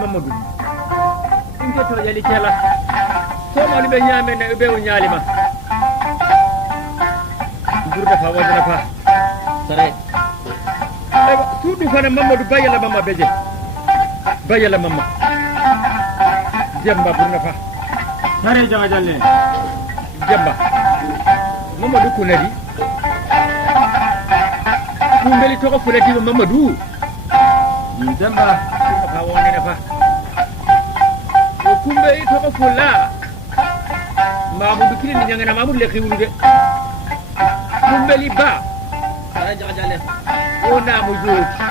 Mamadou inke to yali kela to mali be nyame ne be o nyalima burda fa wajana fa sare suudu fana Mamadou bayala mama beje bayala mama jemba burna fa sare jaga jalle jemba Mamadou kunadi kumbeli to ko fulati Mamadou jemba fa woni na fa kumbe to ko fulla Mamadou kili nyangana Mamadou le khiwude kumbeli ba sare jaga jalle ona mo joti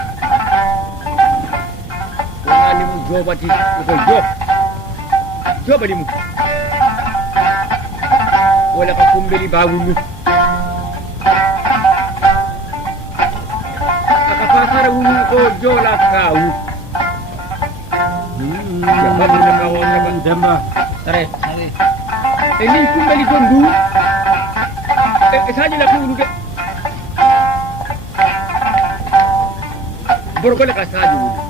ona limu jobati ko jobali mu wala ka kumbeli ba wulu aka fasara wulu ko jola kawu ya babu na kawo na jemba sare e ni kumbeli gondu e saji la wulu de borgole ka saji wulu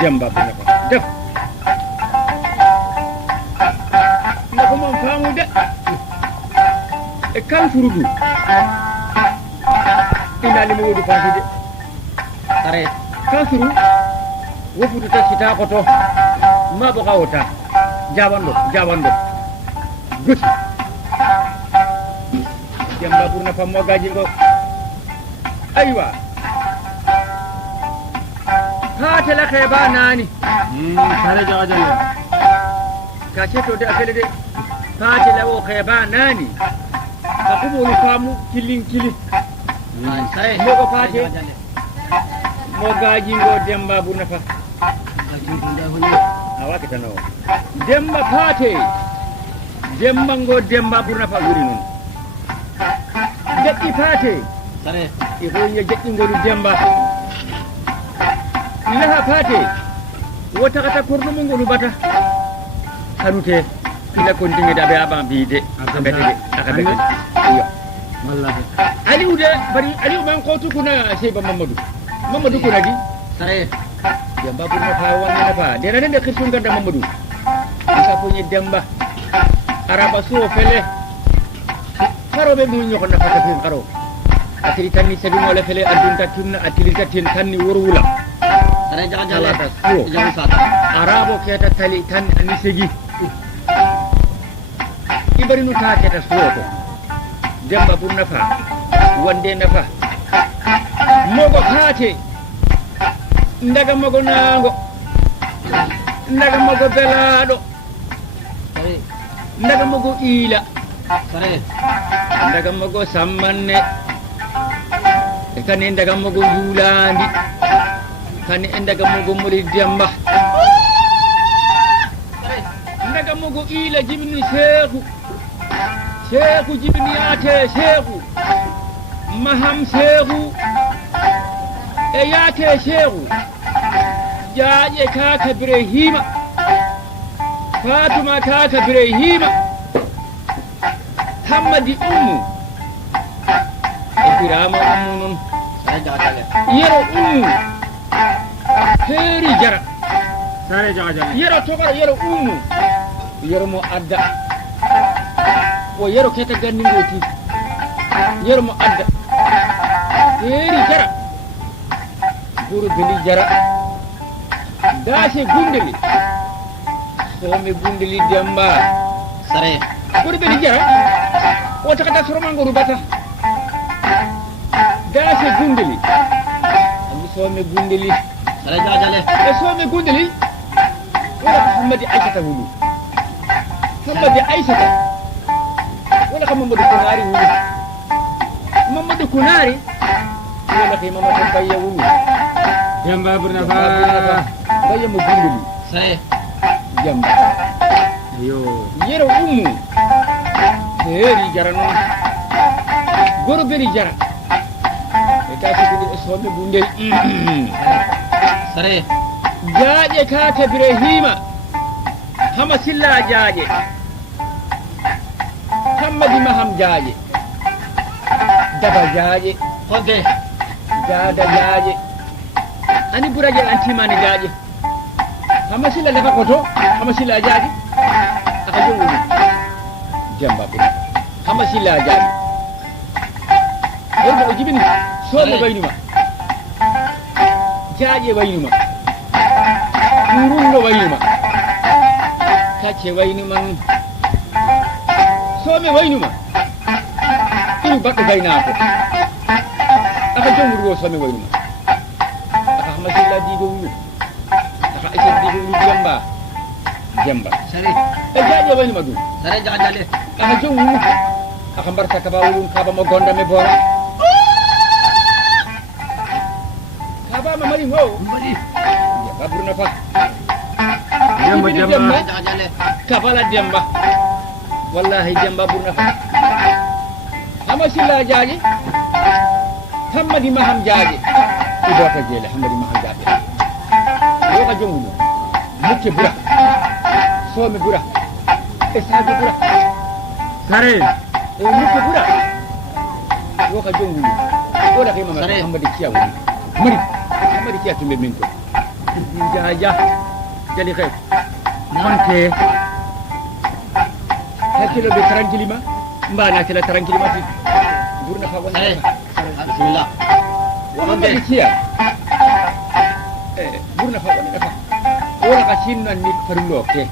jamba bana ko def na ko mon faamu de e kan furudu ina limu wodu fati de sare kan furu wofudu ta kita ko to ma bo kawota jawando guti jamba burna fam mo gaji ngo aywa hata la khayba nani sare jaga jalle kace to da akele de hata la o khayba nani ka kubo ni famu kilin sare mo ko fate mo gaji ngo demba burna fa awake tano demba fate demba ngo demba burna fa guri non jatti fate sare e hoye jatti ngolu demba ilaha fate wota kata kurno mo ngolu bata kanute ila kontinge da be aba biide akabete iyo wallahi aliou de bari aliou man ko tukuna seba Mamadou kuna di sare jamba burna fa wonna fa de nan de khirsun ganda Mamadou ka ko ni demba araba so fele karo be mu nyoko na fata fin karo atiri tanni sabi mo le fele adunta tunna atiri tatin tanni worwula sare jaga jalle so jaga sata arabo keta tali tan ni segi ibari nu ta keta so ko jamba burna fa wande na fa mogo fate ndaga mogo nango ndaga mogo belado sare ndaga mogo ila sare ndaga mogo sammanne e kane ndaga mogo julandi kane ndaga mogo moli demba ndaga mogo ila jibini sheikhu jibini ate sheikhu maham sheikhu e yate sheikhu jaaje kaka Ibrahima Fatuma kaka Ibrahima Hamadi ummu e birama ummu non sare jaga jalle yero ummu heri jara sare jaga jalle yero tokara yero ummu yero mo adda o yero keta ganni ngoti yero mo adda heri jara buru beli jara dase gundeli somi gundeli demba sare buru beli jara o takata soromango rubata dase gundeli andi somi gundeli sare jaga jalle e somi gundeli wala ko Hamadi Aissata wulu Hamadi Aissata wala ko Mamadou Kunari wulu Mamadou Kunari wala ko Mamadou Bayya wulu jamba burna fa Bayya mo gundeli sare jamba yo yero ummu heri jara non goro beri jara e kasi ko sobe bundel sare jaaje kaka Ibrahima hama silla jaaje Hamadi maham jaaje daba jaaje honte dada jaaje ani buraje antimani jaaje hamasila lefa koto hamasila jaaje aka jongu jamba bu hamasila jaaje ko jibini so mo baynuma jaaje baynuma kurunno baynuma kace baynuma so me baynuma ini bakko baynako aka jongu so me baynuma aka hamasila digo wu aka ise digo wu jamba Sare. jaaje baynuma dum Sare jaga jale. aka jongu aka mbarta kaba wulum kaba mo gonda me bora kaba ma mari ngo Mari. ya kaburna fa Jamba Ibini jamba. Jamba. Jaga jale. kafala demba wallahi demba burna fa hamasila jaaje hammadi maham jaaje ibota jele hammadi maham jaaje yo ka jongu mukke bura somi bura e sabi bura Sare. e mukke bura yo ka jongu ko da kema Sare. hammadi kiya woni mari hammadi kiya tumbe min ko jaaja jali khay monte hakilo be tranquillima mbana kila tranquillima fi burna fa wona Sare. Bismillah. hammadi kiya burna fa wona fa wala ka sinnan ni farlo ke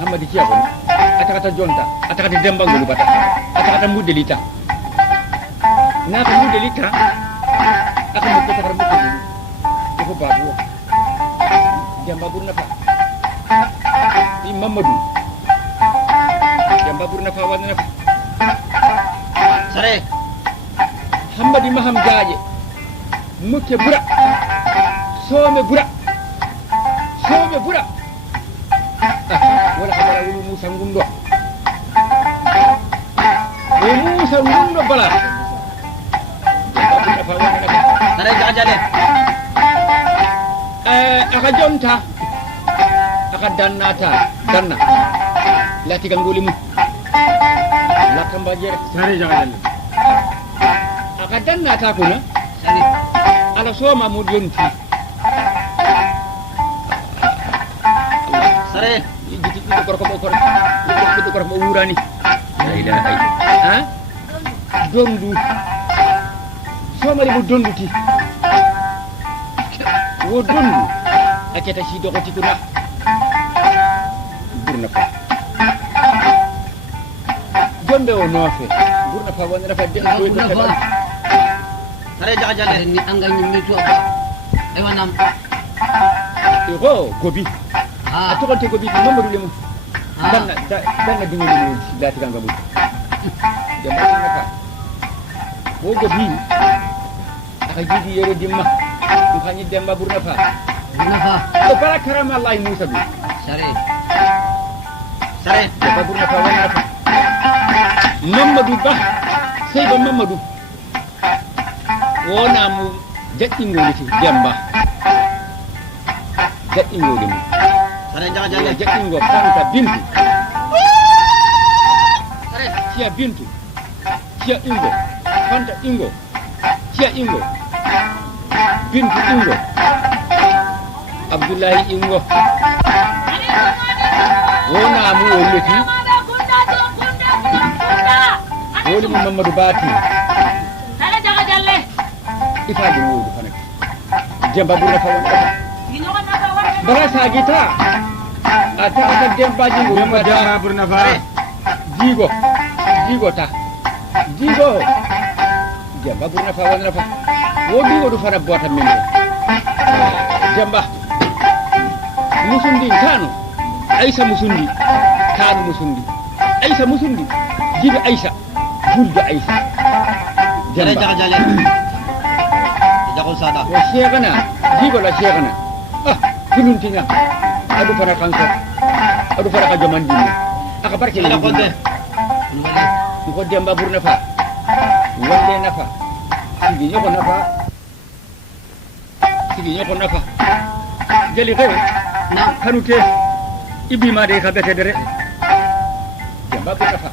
hammadi kiya ko atakata jonta atakata demba ngolu bata atakata mudelita na ko mudelita aka mo ko tar mudelita ko babu demba burna fa ni mamadou demba burna fa wona fa Sare. hammadi maham jaaje mukke bura some bura wala kamara wulu musa ngundo musa ngundo bala demba burna fa wona fa Sare jaga jale. aka jonta aka danna lati gangoli mu lata mbajere Sare jaga jale. aka danna kuna Sare. ala soma mu yonti Sare. jiti ko korko wurani la ilaha illallah ha dondu somari mo donduti wo dondu aketa si dokoti kuna burna fa jombe o nofe burna fa wona rafa de ko Burna fa. Sare jaga jale ni anga ni to ba. Ay wanam. ko gobi Ah. atokolte gobi mamadou lemu Ah. danna dingi ni lati ganga bu jamba burna fa wo gobi aka jidi yero dimma ko fanyi demba burna fa Burna fa. ko para karama allah musa bi Sare. Sare. demba burna fa wona fa mamadou ba sey ba mamadou wona mu jaɗɗingoliti demba jaɗɗingoli mu Sare jaga jale. jaɗɗingo fanta bintu Sare. ciya bintu ciya ingo fanta ingo ciya ingo bintu ingo abdullahi ingo wona mu wolleti woli mu mamadou bati Sare jaga jalle. ifaade wodu fana demba burna fa wona fa Gino kan naka warga. bara sagita ata dembaji ngo Jamba jamba burna fa. jigo ta jigo demba burna fa wona fa wo jigo du fana bota min demba musundi tanu aisha musundi tanu musundi aisha musundi jigo aisha juldo aisha Sare jaga jale. Jaga sada. wa shegana jigo la shegana tuluntinya adu fana kanso adu fana ka joman dinne aka barke Sare ni konte. ko demba burna fa wonde nafa sigi nyoko nafa jeli ko Na. kanute ibi ma de ka bete dere demba burna fa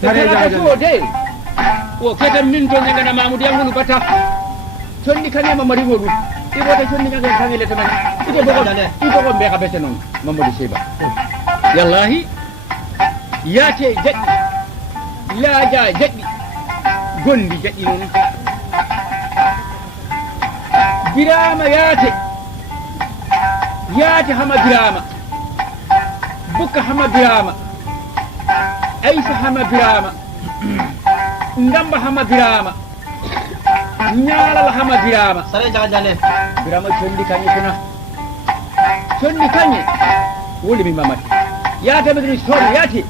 Sare jaga ko jale. de o keta min to ngana mamudu yangulu bata sonni kanyama mari ngodu ibota sonni ngana fangile to man ite bogo be ka bese non mamadou seba yallahi yaate jadi laaja jadi gondi jadi non birama yaate hama birama buka hama birama aisha hama birama ndamba hama birama nyalal hama birama sare jaga jale birama condi kanye kuna condi kanye woli mi mamati yaate bedri sona yaate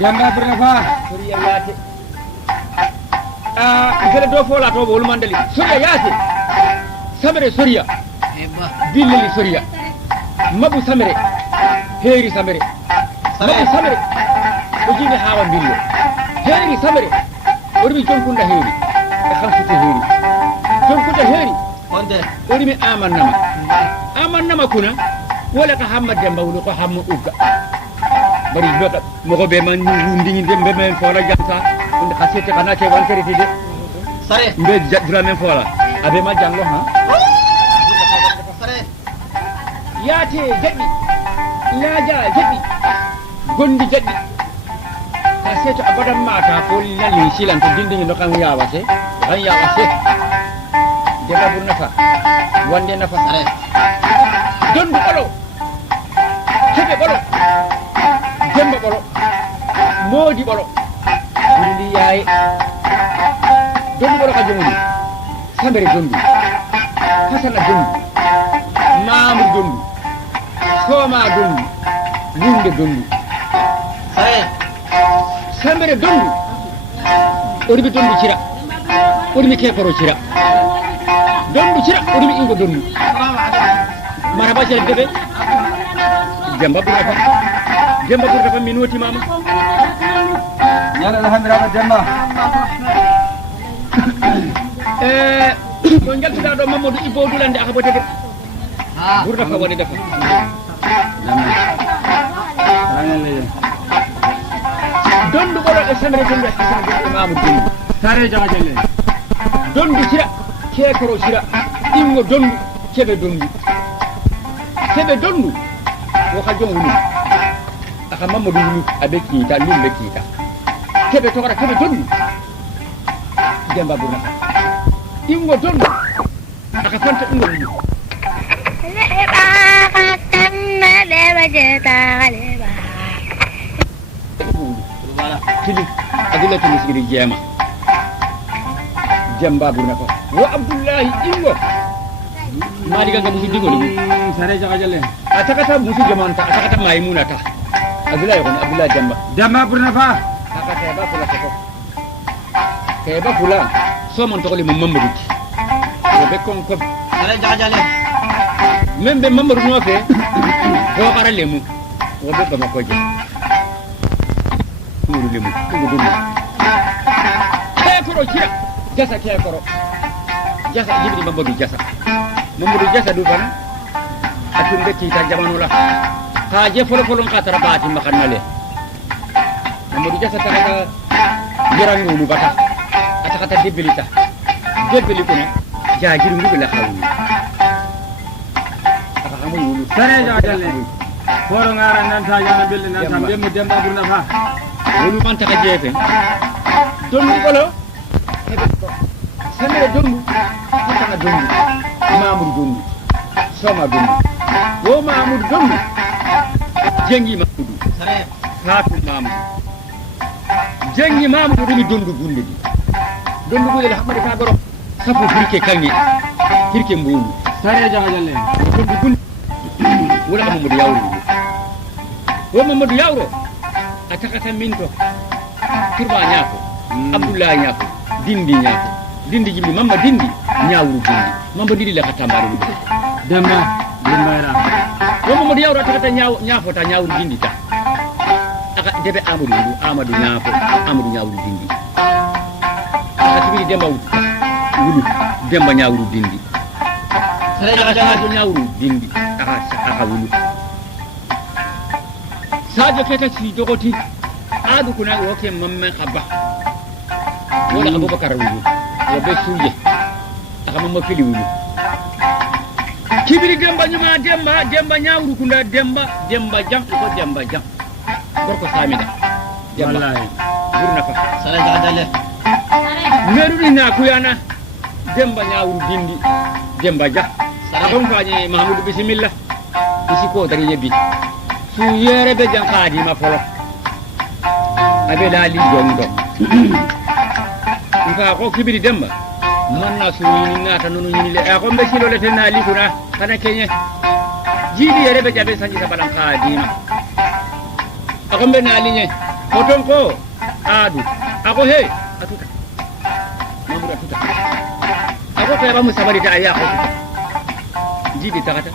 jamba burna fa soriya yaate gele do fola to wol mandali soriya yaate samere soriya eba billili soriya mabu samere heri samere mabu samere o jini hawa billo heri samere ormi jonkunda heri e khamsute heri jonkunda heri onde ormi amannama kuna wala ka hamma demba wala ko hamma ugga bari baka moko be man ndingi dembe men fola janta inde khasete kana ke wan keriti de sare mbe jadra men fola abe ma jango ha sare yaate jadi laaja jadi gondi jadi ka seto abadan mata ko lalli silan to dindingi no kan yawase deba bu nafa wande nafa sare dondu bolo hebe bolo demba bolo modi bolo ndi yaay dondu bolo ka jomudi samere dondu hasana dondu mamu dondu soma dondu wunde dondu sare samere dondu orbi dondu cira ormi kekoro cira dondu cira ormi ingo dondu mara bacere debe jamba burda fa minoti mama yalla alhamdulillah jamba ko jaltuda do mamadou ibbo dulande aka bote de ha burda fa woni defa dondu bolo e samere dondu hasan be mamadou dondu sare jaga jelle dondu cira kekoro cira ingo dondu kebe dondu wo ka jon wulu aka mamadou wulu abe kita lumbe kita kebe tokara kebe dondu demba burna ingo dondu aka fanta ingo wulu wala tili adula tili sigiri jema jamba burna ko wa abdullahi ingo maliga ga musu digol sare jaga jelle atakata musu jamanta atakata maimunata abdullahi jamba jamba burna fa aka keba pula so mon tokoli mom mamadou ko be kon ko sare jaga jale membe mamadou no fe ko xara lemu wo be ba ko je ko lemu ko do kekoro cira jasa kekoro jasa jibri mamadou jasa du fan atum be ci ta jamanu la ka je folo ka tarabati makanale mamadou jasa ta ka jirangu lu bata atakata debeli ko ne jaajiru ngu la xawni aka xamu wulu sare jaga jelle foro ngara nan ta jana belle nan tam demu demba burna fa wulu man taka jeete dondu bolo hebe ko samere dondu hatana dondu mamoudou dondu soma dondu wo mamoudou dondu jengi mamoudou sare fatou mamoudou jengi mamoudou dumi dondu gunde di dondu gunde la hamade ka goro safu kirke mbulu sare jaga jelle dondu gunde wala mamoudou yawru wo mamoudou yawro atakata minto turba nyako abdoulaye nyako dindi jimbi mamba dindi nyawru dindi mamba dindi la katambare mu demba era wo mamoudou yawro atakata nyafo ta nyawru dindi ta aka debe amadou nyawru dindi aka tibiri demba wulu demba nyawru dindi sare jaga jale nyawru dindi aka wulu sadio keta si jogoti adu kuna woke mamme khaba wala Abubakar wulu wo be suje aka mamma fili wulu kibiri demba nyuma demba nyawru kunda demba jam ko demba jam gorko samida demba wallahi burna fa sare jaga jalle meruri na kuyana demba nyawru dindi demba jam abon fañi Mahamadou bismillah isi ko dari yebi su yere be jam khadi ma folo abe dali jondo nka ko kibiri demba man na su ni ngata nonu ni le ko be silo le tenali kuna kana kenye jidi yere be jabe sanji sabalan khadi ma ako be nali nye oton ko adu ako he atuta mamudu atuta ako ko ba musabari ta aya ko jidi takata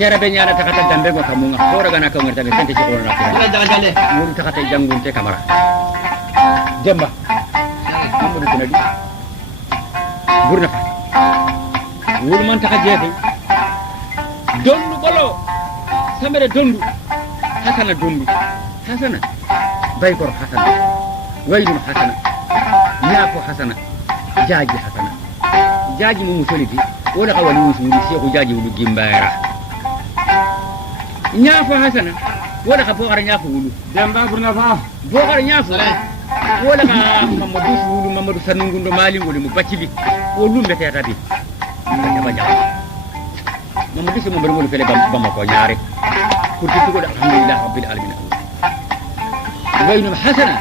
kera be nyana takata dambe ko kamunga hora gana ko ngerta be sante ci ko na ko sare jaga jalle mun takata jangun te kamara demba mamudu tunadi burna fa wul man taka jefe dondu bolo samere dondu hasana dondu hasana baykor hasana waydum hasana nyako hasana jaaji hasana jaaji mu musoliti wala ka wali musuli sheikhu jaaji wulu gimbara nyafo hasana wala ka bokara nyafo wulu demba burna fa bokara nyafo wala ka mamadou wulu mamadou sanungundo mali ngoli mu baccili o lumbe teta bi ka jaw mamadou se mo bari ngol fele bamako ñaare pour ci ko alhamdulillah rabbil alamin waynum hasana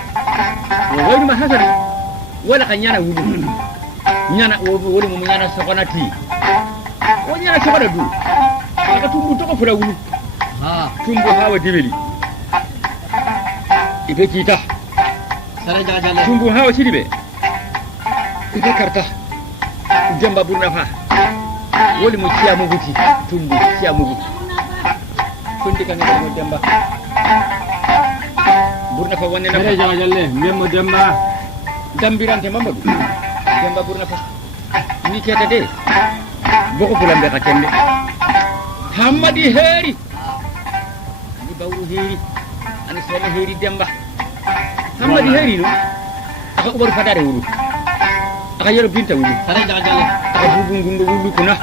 waynum hasana wala ka nyana wulu nyana wala mo nyana sokona ti o nyana sokona du ka tumbu to ko fula wulu ha tumbu hawa dibeli ibe kita sare jaga jalle tumbu hawa sidibe ibe karta demba burna fa woli mo ciamu guti tumbu ciamu guti fundi kan ngol demba burna fa wonne sare na jaga jalle memmo demba dambirante mamadou demba burna fa ni kete de boko fulambe ka kende hammadi heeri ni bawru heeri ani sele heeri demba hammadi heeri no aka ubaru fadare wulu aka yero binta wulu sare jaga jalle aka bubu ngundo wulu kuna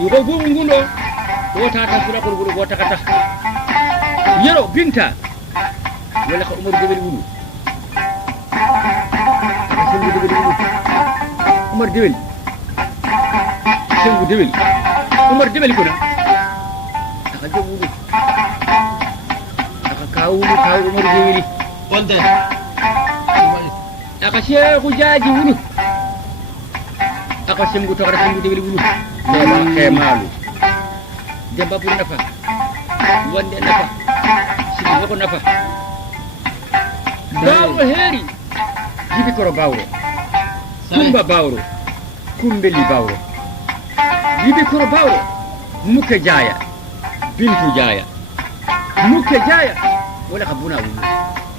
yugo bubu ngundo wota ta sura ko wulu wota kata yero binta wala ka umaru debel wulu aka sengu debel wulu umar debel sengu debel umar debel kuna aka jogu wulu aka kawu umar debeli wonde aka sheikhu jaaji wulu aka sengu to kada sengu debeli wulu dema kemalu demba bur nafa wonde nafa sigi ko nafa bawro heeri jibi koro bawro kumba bawro kumbeli bawro jibi koro bawro muke jaya bintu jaya muke jaya wala ka buna wulu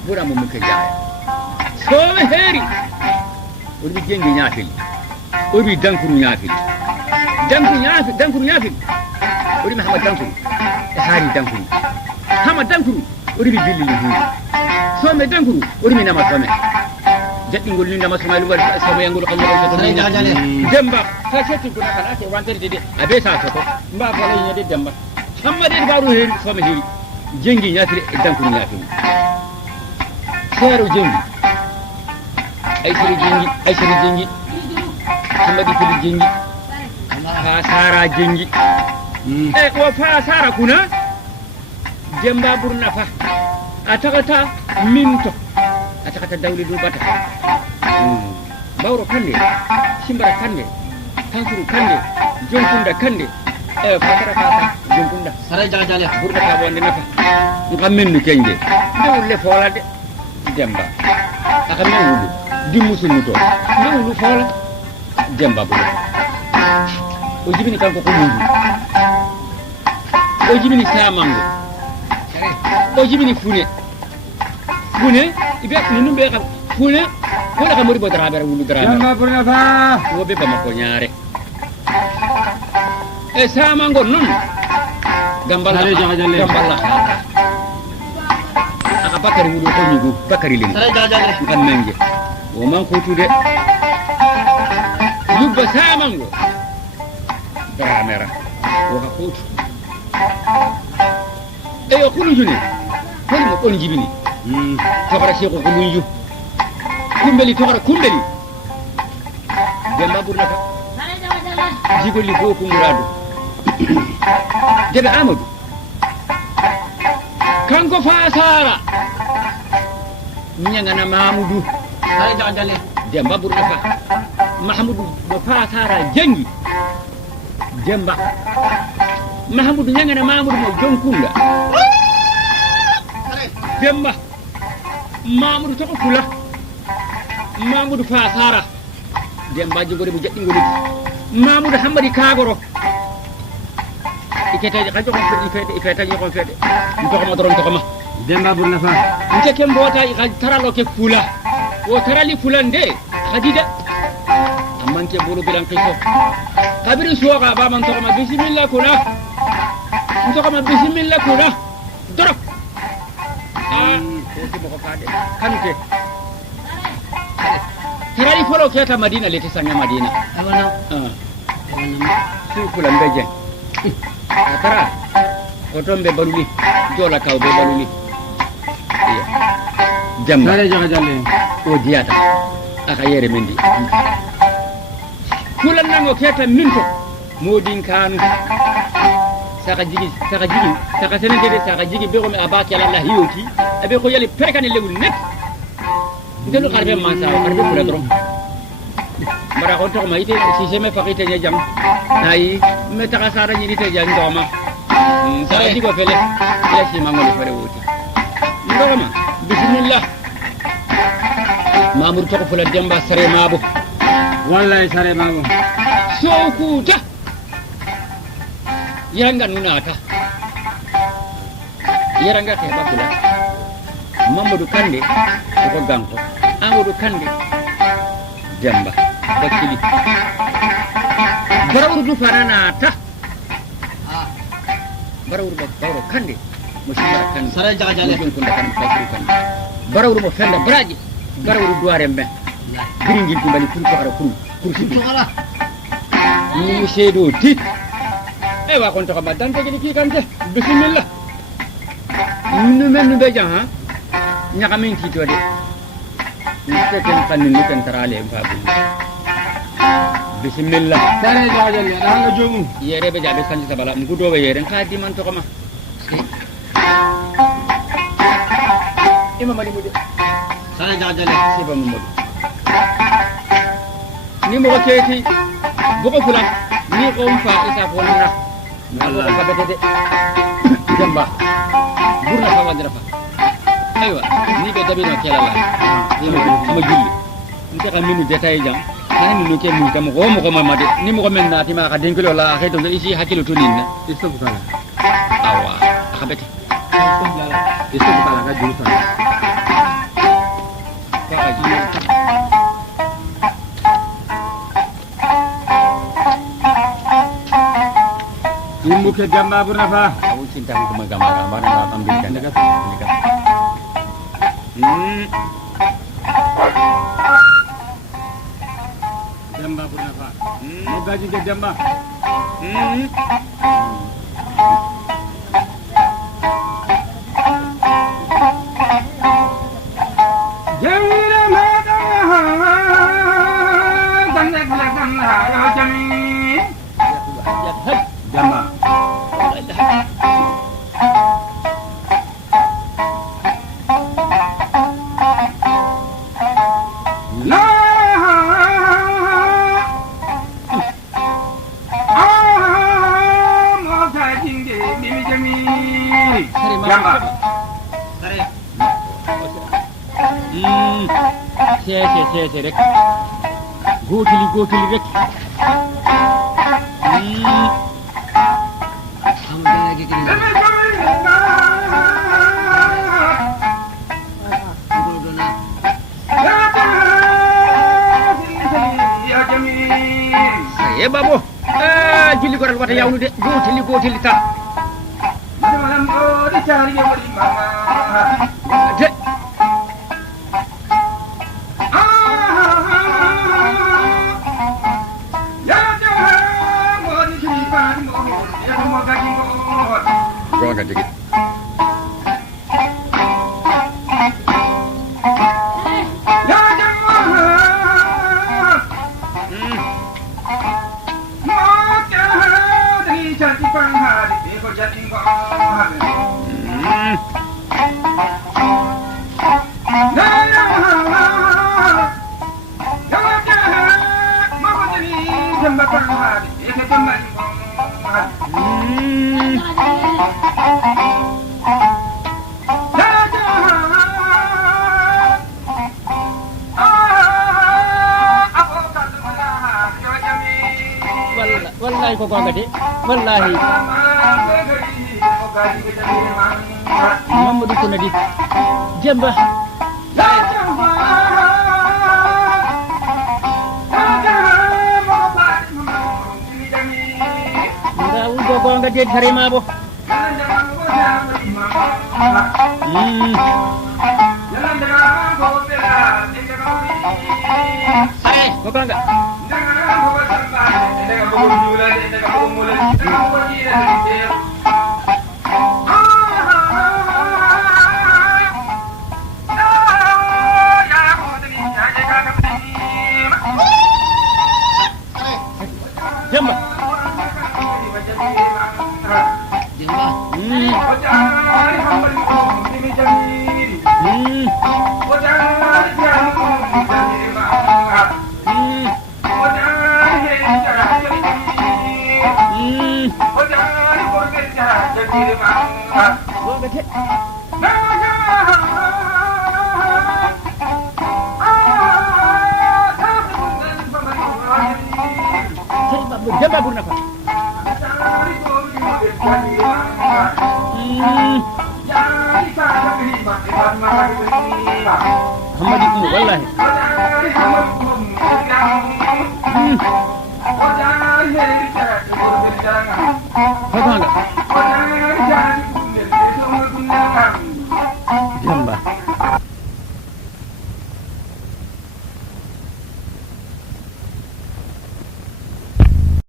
bura mo muke jaya sowe heeri obi jengi nyaafil obi dankuru nyaafil dankuru nyaafil obi Muhammad dankuru e haari dankuru hama dankuru obi billi ni huudi some dankuru obi nama some jaddingol ni nama some lu war sama yangol xam ko sare jaga jalle demba ka setti ko nakala te wantere de abe sa to mba ko lay de demba hamma de baaru heeri some heeri jengi nyaafil e dankuru nyaafil sero jengi ay siri jengi hamadi fili jengi fa sara jengi e ko fa sara kuna demba burna fa atakata minto atakata dawli du bata bawro kande simbara kande tansuru kande jonkunda kande e fatara kata jonkunda sare jaga jalle burna ka wonde nafa ngam mennu kenje dewle fola de demba aka men wulu dimmusu muto men wulu fola demba bu o jibini kanko ko mundu o jibini samango o jibini fune ibe ni numbe ka fune wala ka mori bodara bere wulu dara demba burna fa wo be bama ko nyaare e samango non gamballa Sare jaga jalle. gamballa aka bakari wulu ko nyugo bakari lim sare jaga jalle kan menje o man kutude yubba samango daramera woka kutu eyo kulujuni holi mo on jibini tokara sheko ko lunju kumbeli tokara kumbeli demba burnaka Sare jaga jalle. jigoli go ko muradu debe amadou kanko fasara nyangana mamadou Sare jaga jalle. demba burnaka mahamadou mo fasara jangi demba mahamadou nyangana mamadou mo jonkunda demba mamadou toko fula mamadou fasara demba jogori mo jaddi ngoli mamadou hamadi kagoro ikete ka jogon fede ikete jogon fede ndoko ma doron toko ma Demba Burnafa. nte ken bota ka taralo ke fula o tarali fulande hadida amanke bolo bilan kiso kabiri suwa ba man toko ma bismillah kuna ndoko ma bismillah kuna dorok ko mo ko kade kanute tarali folo keta madina leti sanga madina Awana. ah Awana. su fulande je atara ko tombe baluli jola kaw be baluli iya jamma Sare jaga jalle. o diyata aka yere mendi kulan nango keta minto modin kanu saka jigi saka senede de saka jigi be ko me abaki Allah hiwti abe ko yali perkane lewul nek ndelu xarbe ma sa xarbe kula drom mara ko to ma ite si jeme fakite nya jam nay me taka sara ni ite jang doma sara jigo fele ila si mangol fere wuti ndoma bismillah mamur to ko fula demba sare mabo Wallahi sare mago. sokuta yanga nunata yeranga te bakula mamadou kande ko ganko amadou kande demba bakili barawru du fananata Ah. barawru bawro kande mo shimara kande Sare jaga jalle. mo kunda kan bakiri kande barawru mo fenda braji barawru duare mbe biringi tumbali kun ko ara kun kursi Tungala. ni seedo tit e wa kon to ko badan to ki kante bismillah nu men be jan ha nyaka min ti to de ni te ken fanni ni ken tarale en fabu bismillah Sare jaga jalle. Danga jomu. yere be jabe sanji sabala ngudo be yere ka di man to ko ma imam ali mudi Sare jaga jalle. siba mumud ni mo ko keti bu ko fulan ni ko fa isa ko na Allah ka bete de jamba burna fa wadra fa aywa ni be dabi no kala la ni mo julli nte ka minu detail jam hani no ke mun kam ko ma de ni mo ko men na ti ma ka denkilo la ke to isi hakilo to ninna Isto bukala. awa ka bete Isto bukala ka julu sana. ka ji Imbu ke Demba Burnafa. aku cinta ko magama mana ba ambil kan dekat Demba Burnafa. Mo gaji ke Demba. Jawira mada tanne kala tanna yo jami. ya hal Demba. La mo gajinge mimi jami. Demba. Sare. se rek gotili rek Amu jaga gitu. Udah dona. e babo jilli goral wata yawnude gotili ta de gonga digi Ya jama'a Maka dari jati panghari Eko jati panghari Jamba panghari Eko jamba panghari wallahi ko gonga de wallahi Mamadou ko nadi jamba nda ugo gonga de harima bo ko gonga jamba gonga de jamba burna fa Hamadi ko wallahi ko gonga